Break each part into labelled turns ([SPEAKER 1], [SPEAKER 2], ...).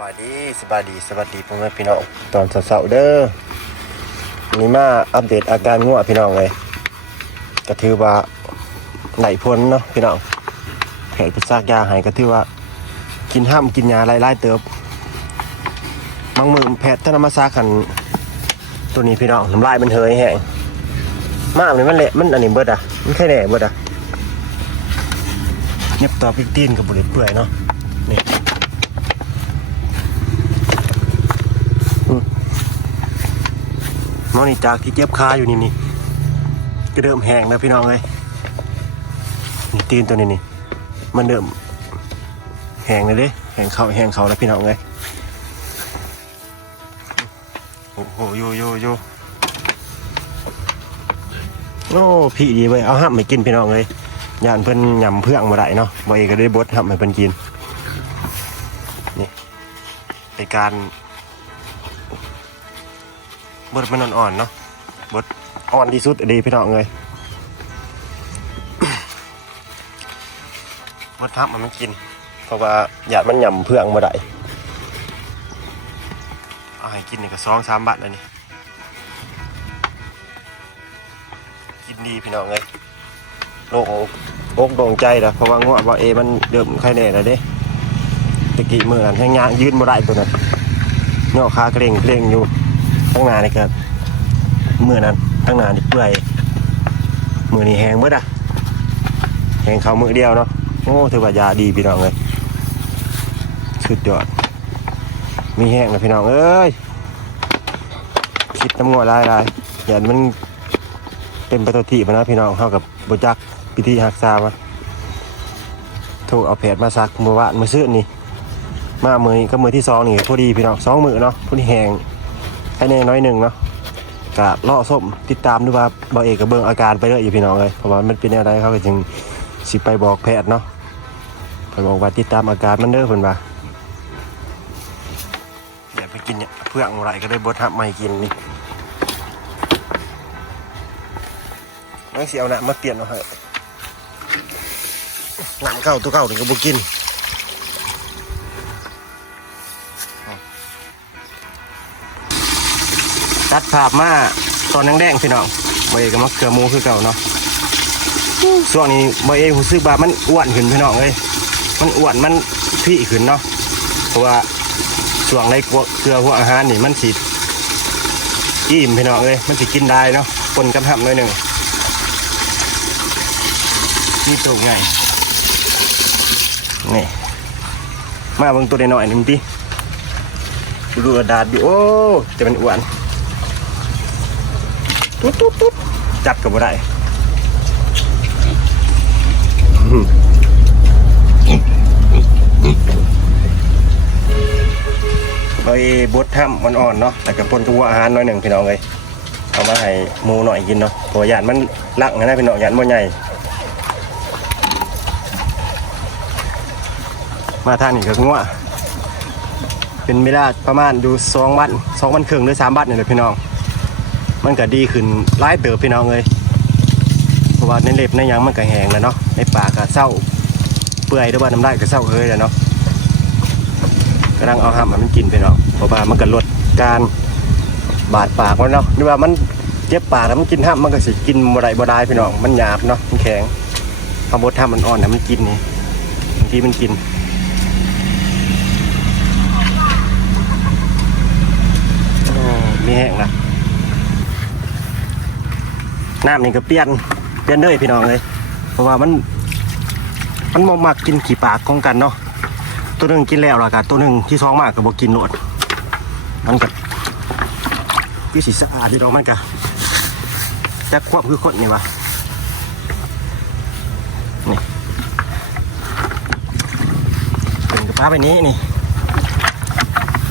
[SPEAKER 1] บายดีสบายดีสวัสดีพ่อแม่พี่น้องตอนเสาร์ๆเด้อวันนี้มาอัปเดตอาการง่วพี่น้องเลยก็ถือว่าไหลพ้นเนาะพี่น้องแผลไปซากยาหายก็ถือว่า กินห้ามกินยาไล่ๆเติบบางมือแพทย์ท่านมาซากขันตัวนี้พี่น้องน้ำลายมันเฮยแห้งมากเลยมันเละมันอันนี้เบิดอะมันแค่แหน่เบิดอะเงียบต่อพิกตีนกับบุหรี่เปื่อยเนาะนี่ มอนี่จากที่เจ็บคาอยู่นี่นี่ก็เริ่มแห้งแล้วพี่น้องเลยนี่ตีนตัวนี้นี่มันเริ่มแห้งเลยเด้แห้งเขาแห้งเขาแล้วพี่น้องเลยโอ้โหโยโยโยโอ้พี่ดีเว้ยเอาห้ามไม่กินพี่น้องเลยยานเพิ่นยำเพื่องมาได้เนาะบ่เอกก็ได้บดห้ามให้เพิ่นกินนี่เป็นการ บดมันอ่อนๆเนาะบดอ่อนที่สุดดีพี่น้องเลยบดทับมันไม่กิน เพราะว่าหยาดมันหย่ำเพื่องมาได้เอาให้กินนี่ก็สองสามบาทเลยนี่กินดีพี่น้องเลยโลกอกด่งใจนะเพราะว่างัวว่าเอมันเดิมใครแน่แล้วเด้ตะกี้มือนั้นแห้งยางยืนบ่ได้ตัวนั้นเนาะขาเกรงเกรงอยู่ ตั้งนานนี่ครับมือนั้นตั้งนานเปื่อยมือนี่แห้งเมื่ออะแห้งเขามือเดียวเนาะโอ้ถือว่ายาดีพี่น้องเลยสุดยอด มีแห้งนะพี่น้องเอ้ยคิดน้ำงอลายลายอย่ามันเป็นปฏิทินนะพี่น้องเข้ากับบุจักพิธีหักษามาถูกเอาแผดมาซักมื่อวานมื่อซื้อนี่มามือก็มือที่สองนี่พอดีพี่น้องสองมือเนาะพอดีแห้ง แค่นี้น้อยหนึ่งเนาะกะล่อส้มติดตามด้วยว่าบอเอกกับเบิงอาการไปเรื่อยอยู่พี่น้องเลยเพราะว่ามันเป็นอะไรเขาก็จึงสิไปบอกแพทย์เนาะไปบอกว่าติดตามอาการมันเด้อเพิ่นว่าอย่าไปกินเนี่ยเพื่องอะไรก็ได้บดทับไม่กินนี่ไม่เสียวนะมาเปลี่ยนเอาให้น้ำเข้าตัวเข้าถึงก็บุกิน ตัดภาพมาตอนแดงๆพี่น้องบเอกก็มาเกือมูคือเก่าเนาะช่วงนี้ใบอยเอกรู้สึกว่ามันอ้วนขึ้นพี่น้องเลยมันอ้วนมันพี่ขึ้นเนาะเพราะว่าช่วงในเกลือพวกอาหารนี่มันสิอิ่มพี่น้องเลยมันสิกินได้เนาะปนกันหับหน่อยหนึ่งนี่ตรงไงนี่มาเบิ่งตัวน้อยหนึ่งทีดูกระดาษดิโอ้จะเป็นอ้วน ตุ๊ดตุ๊ดตุ๊ดจับกับบ่ได้เอาไอ้บดถ้ำมันอ่อนเนาะแต่กับปนตัวอาหารหน้อยหนึ่งพี่น้องเลยเอามาให้หมูหน่อยกินเนาะตัวหยาดมันลักนะพี่น้องหยาดมันใหญ่มาทางนี้ก็งัวเป็นเวลาประมาณดูสองวันสองวันครึ่งหรือสามวันเนี่แหละพี่น้อง มันก็ดีขึ้นหลายเติบพี่น้องเลยเพราะว่าในเล็บในยังมันก็แห้งแล้วเนาะในปากก็เศร้าเปื่อยด้วยว่าน้ำลายก็เศร้าเฮ้ยแล้วเนาะกำลังเอาห้ามมันกินพี่น้องเพราะว่ามันก็ลดการบาดปากมันเนาะนี่ว่ามันเจ็บปากแล้วมันกินห้ามมันก็สิกินบ่ได้บ่ได้พี่น้องมันหยาบเนาะมันแข็งขบดห้ามมันอ่อนนะมันกินนี่บางทีมันกินมีแห้งนะ น้ำนี่ก็เปลี่ยนเปลี่ยนเลยพี่น้องเลย เพราะว่ามัน มันมมักกินขี่ปากของกันเนาะตัวหนึ่งกินแล้วและกันตัวหนึ่งที่ท้องมากก็บอกกินโหนดมันก็คือสีสะอาดที่ดอกมันก็จะควบคือคนนี่วะนี่เป็นกระเพาไปนี้นี่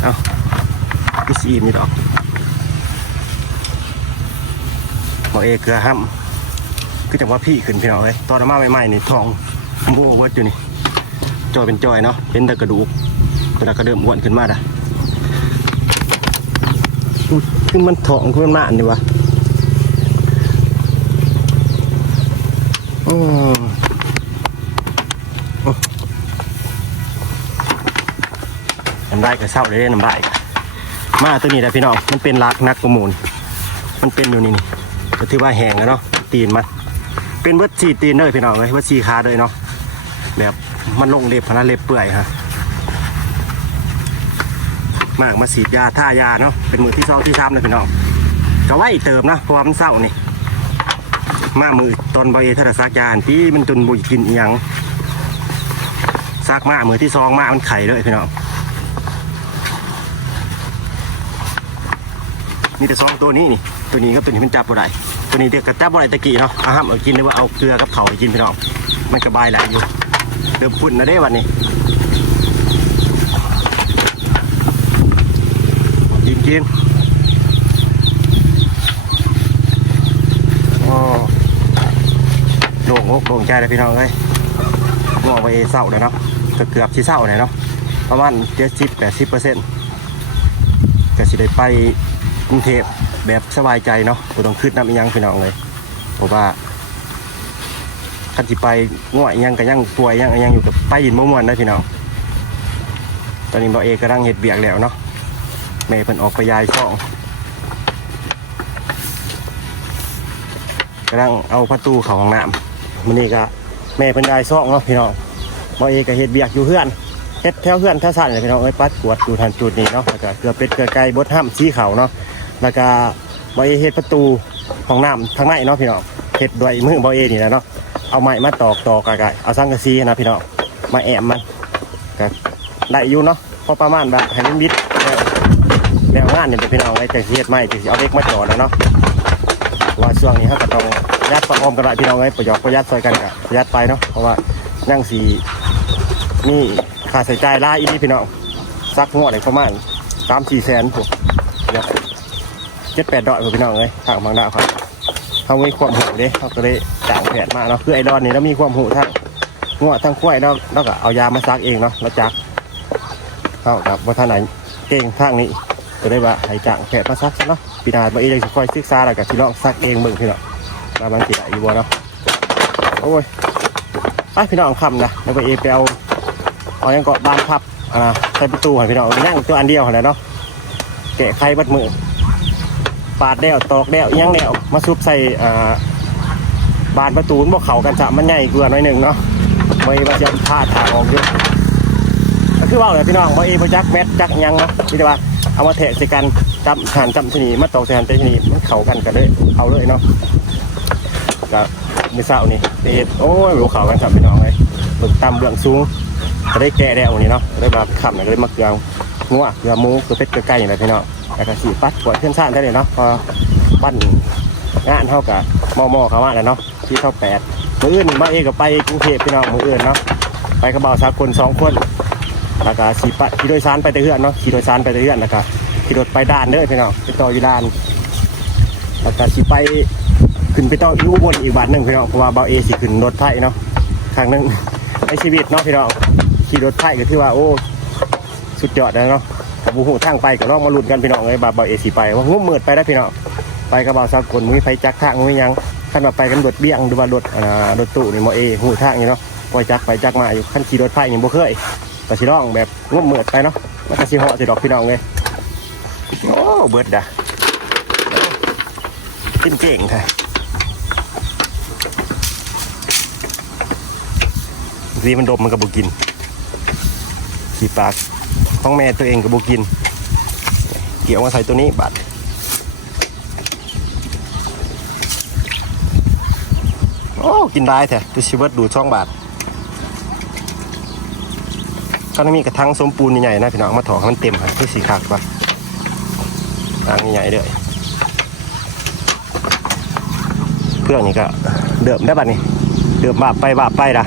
[SPEAKER 1] เอาพี่ซีมนี่ดอก หมอเอเกลือห้ำคือจังว่าพี่ขึ้นพี่น้องเลยตอนมาใหม่ๆนี่ทองโบเวิร์ดอยู่นี่จอยเป็นจอยเนาะเห็นแต่กระดูกแต่ละกระเดิมอ้วนขึ้นมาด่ะคือมันทองคือมันมานดีวะอืมอน้ำได้ก็เศร้าเลยเด้น้ำได้มาตัวนี้แหละพี่น้องมันเป็นรักนักประมูล มันเป็นอยู่นี่นี่ ก็ถือว่าแห้งแล้วเนาะตีนมันเป็นเบิดสีตีนเลยพี่น้องเลยเบิดสีขาเลยเนาะแบบมันลงเล็บพนันเล็บเปื่อยฮะมากมาสีดยาท่ายาเนาะเป็นมือที่สองที่สามเลยพี่น้องก็ไว้เติมนะเพราะว่ามันเศร้านี่มามือตอนใบเทรซักยานที่มันจนบุยกินอีหยังซักมามือที่สองมามันไข่เลยพี่น้องมีแต่สองตัวนี้นี่ตัวนี้กับตัวนี้มันจับบ่ได้ ตัวนี้เด็กกับจับบ่ได้ตะกี้เนาะอาห้ามเอากินเลยว่าเอาเกลือกับเขาวให้กินพี่น้องมันกระบายหลายอยู่เริ่มฝุ่นนะเด้วันนี้กินกินโอ้โล่งอกโล่งใจเลยพี่น้องเอ้ยงอกไปเศร้าเลยเนาะกเกือบที่เศร้าเลยเนาะประมาณเจ็ดสิบแปดสิบเปอร์เซ็นต์ก็สิได้ไปกรุงเทพ แบบสบายใจเนาะบ่ต้องคืดน้ำอีหยังพี่น้องเลยเพราะว่าคันสิไปง่วยอิหยังก็ยังป่วยยังยังอยู่กับไปยินม่วนๆนะพี่น้องตอนนี้บ่เอกกำลังเฮ็ดเบียกแล้วเนาะแม่เพิ่นออกไปยายซ่องกำลังเอาประตูเข้าห้องน้ำมื้อนี้ก็แม่เพิ่นยายซ่องเนาะพี่น้องบ่เอกก็เฮ็ดเบียกอยู่เฮือนเฮ็ดแถวเฮือนแถวซ่นเลยพี่น้องเอ้ยปัดกวดอยู่ทันจุดนี้เนาะแล้วก็เกือเป็ดเกือไก่บดห้ามสีขาวเนาะ แล้วก็บอยเฮ็ดประตูของน้ำทางในเนาะพี่น้องเฮ็ดด้วยมือบอยนี่แหละเนาะเอาไม้มาตอกตอกกะเอาสังกะสีนะพี่น้องมาแอมมันก็ได้อยู่เนาะพอประมาณแบบให้มันมิดแล้วงานเนี่ยเป็นพี่น้องไอ้แต่เฮ็ดไม้ที่เอาเด็กมาจอดแล้วเนาะว่าช่วงนี้เขาก็ต้องประหยัดประอมกันไว้พี่น้องไอ้ประหยัดประหยัดซอยกันกะประหยัดไปเนาะเพราะว่านั่งสีนี่ค่าใช้จ่ายหลาอีนี่พี่น้องซักงวดได้ประมาณสามสี่แสนพวกเดี๋ยว เจ็ดแปดดอยพี่น้องเลยทางบางดาวครับเขามีความหูเด้เขาก็เลยจ่างแผนมาเนาะคือไอดอนนี่แล้วมีความหูทั้งงวดทั้งกล้วยแล้วแล้วก็เอายามาซักเองเนาะแล้วจักเข้ากับว่าท่านไหนเก่งทางนี้ก็ได้ว่าให้จ่างแผนมาซักซะเนาะปีหนามาเองจะคอยศึกษาแล้วก็ที่ลองซักเองเบิ่งพี่น้องมาบางทีได้อยู่บ่เนาะโอ้ยไปพี่น้องคำนะแล้วก็เอไปเอาเอายังเกาะบานพับอ่าใส่ประตูให้พี่น้องนั่งตัวอันเดียวหันแหละเนาะแกะไข่บัดมือ ปาดแดวตอกแดวยังแดวมาซุบใส่อ่าบานประตูมันบ่เขากันจะมันใหญ่เกลือหน่อยหนึ่งเนาะไม่ว่าจะพาทางออกเยอะก็คือว่าเลยพี่น้องบ่เอบ่จักแมทจักยังเนาะพี่แต่ว่าเอามาแทะใส่กันจับหันจับชนีมาตอกใส่หันแต่ชนีมันเข้ากันกันเลยเอาเลยเนาะก็มือเศร้านี่เฮ็ดโอ้ยบ่เข้ากันจับพี่น้องเลยเบิ่งต่ำเบื้องสูงก็ได้แกะแดวนี่เนาะได้มาขับก็ได้มาเกลืองงัวเกลือหมูเกลือเป็ดเกลือไก่นี่แหละพี่น้อง แล้วก็สีปัดกวดเพื่อนซ่านได้เลยเนาะพอปั้นงานเท่ากับมอมอเขาว่าแหละเนาะที่เท่าแปดมืออื่นมาเองกับไปกรุงเทพพี่น้องมืออื่นเนาะไปกระเบาสากลสองคนแล้วก็สีปัดขี่โดยสารไปแต่เฮือนเนาะขี่โดยสารไปแต่เฮือนแล้วก็ขี่รถไปด่านเด้อพี่น้องไปต่ออยู่ด่านแล้วก็สีไปขึ้นไปต่ออยู่บนอีกวันหนึ่งพี่น้องเพราะว่าเบาเอสิขึ้นรถไฟเนาะครั้งหนึ่งในชีวิตเนาะพี่น้องขี่รถไฟก็ถือว่าโอ้สุดยอดแล้วเนาะ บูหูทางไปก็ลองมาลุ้นกันพี่น้องเลยบาเบาเอสีไปว่างุ้มมืดไปได้พี่น้องไปกับบาสากลมือไฟจักทางมือยังขันว่าไปกันรถเบี้ยงหรือว่ารถอ่ารถตู้นี่มอเอหูทางนี่เนาะปล่อยจักไปจักมาอยู่ขั้นขี่รถไฟนี่บ่เคยแต่สิลองแบบงุ้มมืดไปเนาะมันก็สิเหาะสิดอกพี่น้องเลยโอ้เบิดด่ะกินเก่งแท้สีมันดมมันก็บ่กินขี่ปาก ของแม่ตัวเองกับบุกิน เกี่ยวมาใส่ตัวนี้บาทโอ้กินได้แท้ตัวชิวิร์ดูช่องบาทก็มีกระทั่งสมปูนใหญ่ๆนะพี่น้องมาถอให้มันเต็มครับที่สีขาวปะทางใหญ่ๆด้วยเพื่อนนี่ก็เดิมได้บัดนี่เดิมบาปไปบาปไปนะ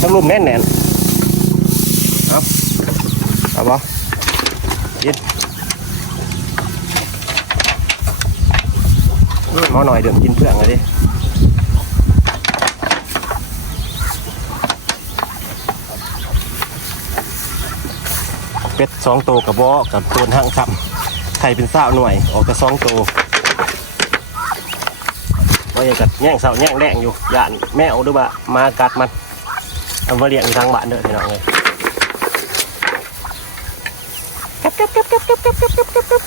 [SPEAKER 1] ทั้งลุ่มแน่นแน่นๆ เอาบ่กินอืมหมอหน่อยเดิมกินเพื่องเลยดิเป็ดสองโตวกับบ่อกับตัวห้างซ้ำไข่เป็นเศร้าหน่วย ออกกับสองโตวว่าอย่างกับแย่งเสาแย่งแรงอยู่ย่านแมวหรือว่ามากัดมันเอามาเลี้ยงทางบ้านเด้อพี่น้องเลย เก็บเก็บก็บก็บก็บก็บก็บก็บก็บ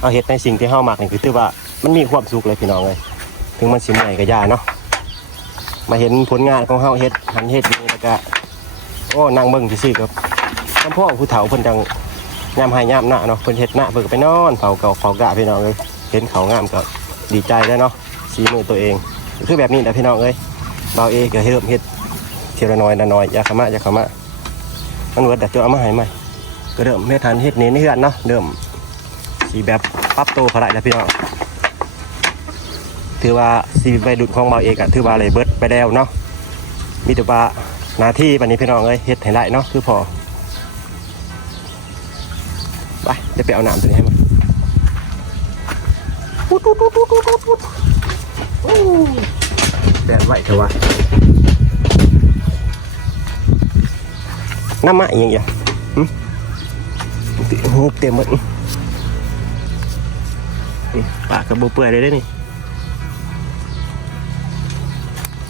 [SPEAKER 1] เอาเห็ดในสิ่งที่เฮามักนี่คือถือว่ามันมีความสุขเลยพี่น้องเลย ถึงมันสิเมื่อยก็ย่าเนาะมาเห็นผลงานของเฮาเฮ็ดหันเฮ็ดนี่แล้วก็โอ้นั่งเบิ่งซื่อๆครับท่านพ่อผู้เฒ่าเพิ่นจังยามห้ยามหน้าเนาะเพิ่นเฮ็ดหน้าเพิ่นก็ไปนอนเผาเก่าเผากะพี่น้องเลยเห็นเขางามก็ดีใจแล้วเนาะสีมือตัวเองคือแบบนี้นะพี่น้องเอ้ยเบาเองก็เฮ็ดเฮ็ดเทีละน้อยละน้อยอย่าขมะอย่าขมะ มันเวิร์ดแต่จะเอามาให้ใหม่ก็เริ่มเฮ็ดทันเฮ็ดเน้นี่กันเนาะเริ่มสีแบบปรับโตพอได้แล้วพี่น้องถือว่าสีใบดุดของเบาเอกอะถือว่าอะไรเบิร์ดไปแล้วเนาะมีแต่ว่าหน้าที่ปันนี้พี่น้องเอ้ยเฮ็ดให้ได้เนาะคือพอไปจะไปเอาน้ำตัวนี้ให้มันปุ๊ดปุ๊ดไหวเถอะวะ น้ำมะอหย่างเงี้ยหึติโอ้โหเต็มหมดอืมปากกับบูเปื่อยเลยได้อนี่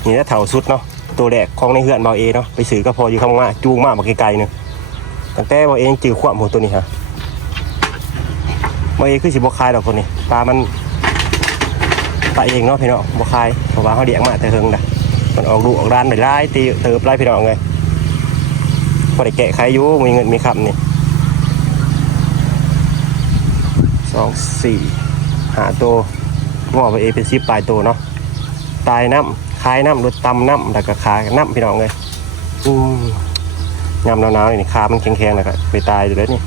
[SPEAKER 1] นี่ถ้าเถาสุดเนาะตัวแรกของในเฮือนเบาเอเนาะไปซื้อก็พออยู่ข้างหน้าจูงมากมาไกลๆเนึงตั้งแต่เบาเอยังจือขวบหมดตัวนี้ฮะเบาเอคือสิบคายดอกตัวนี้ปลามันปะเองเนาะพี่น้องบ่คายเพราะว่าเขาเลี้ยงมาแต่เฮิงนะมันออกลูกออกร้านไปไล่ตีเติบไล่พี่น้องเลยพอ ได้แกะใครอยู่มีเงินมีคำนี่สองสี่หาตัวงอไปเอเป็นซิปปลายตัวเนาะตายน้ำคายน้ำรถตำน้ำแล้วก็คาน้ำพี่น้องเลยอืมยำหนาวๆนี่คามันแข็งๆแล้วก็ไปตายอยู่เลยนี่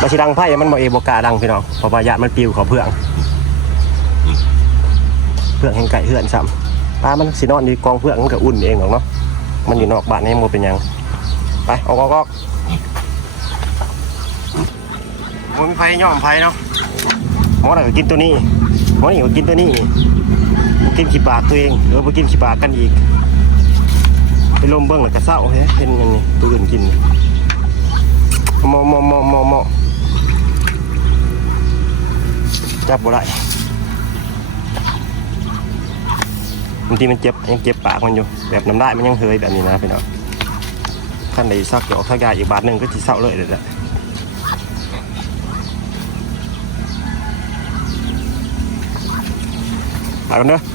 [SPEAKER 1] บาชิดังไพ่มันบ่เอโบกาดังพี่น้องเพราะว่าญามันปิวขอเพื่องเพื่องแห่งไก่เหือนซ้ำปลามันสินอนอยู่กองเพื่องมันก็อุ่นเองหรอกเนาะมันอยู่นอกบ้านนี่มันเป็นยัง ไป ออกออกออกมันมีไฟย่อมไฟเนาะหมอน่ะก็กินตัวนี้หมอนี่ก็กินตัวนี้กินขี้ปากตัวเองเออไปกินขี้ปากกันอีกไปลมเบิ้งแล้วก็เศร้าเฮ้ยเห็นอันนี้ตัวอื่นกินมอมอมอมอมอจับบ่ได้บางทีมันเจ็บยังเจ็บปากมันอยู่ แบบน้ำได้มันยังเฮยแบบนี้นะพี่น้อง ท่านใดซักหยอกทักยาอีกบาทหนึ่งก็จะเศร้าเลยเด็ดแหละไปกันเด้อ